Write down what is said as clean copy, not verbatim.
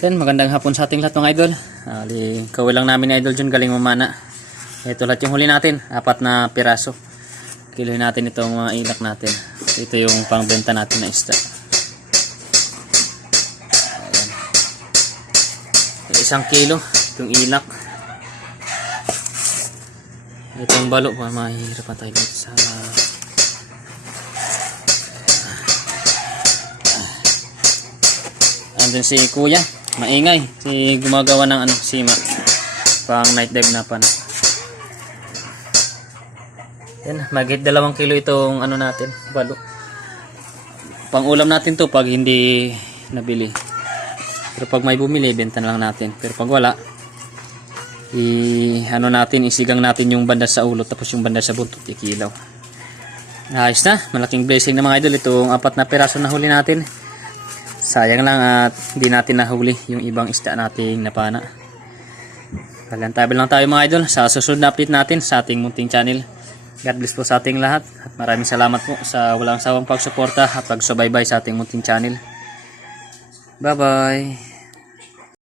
Yan, magandang hapon sa ating lahat mga idol. Kawil lang namin ni Idol John galing mamana. Ito lahat yung huli natin, 4 na piraso. Kilohin natin itong mga ilak natin. Ito yung pangbenta natin na isda. Ayan. 1 kilo itong ilak. Itong balo, mahirap pa tayo dito sa andun si kuya, maingay, si gumagawa ng sima pang night dive na pan. Yan, magit 2 kilo itong natin, balo. Pang ulam natin to pag hindi nabili. Pero pag may bumili, benta na lang natin. Pero pag wala, isigang natin yung banda sa ulo tapos yung banda sa buntot ikilaw. Ayos na, malaking blessing na mga idol itong 4 na piraso na huli natin. Sayang lang at hindi natin nahuli yung ibang isda nating napana. Tagal lang tayo mga idol sa susunod na update natin sa ating munting channel. God bless po sa ating lahat at maraming salamat po sa walang sawang pagsuporta at pagsubaybay sa ating munting channel. Bye bye.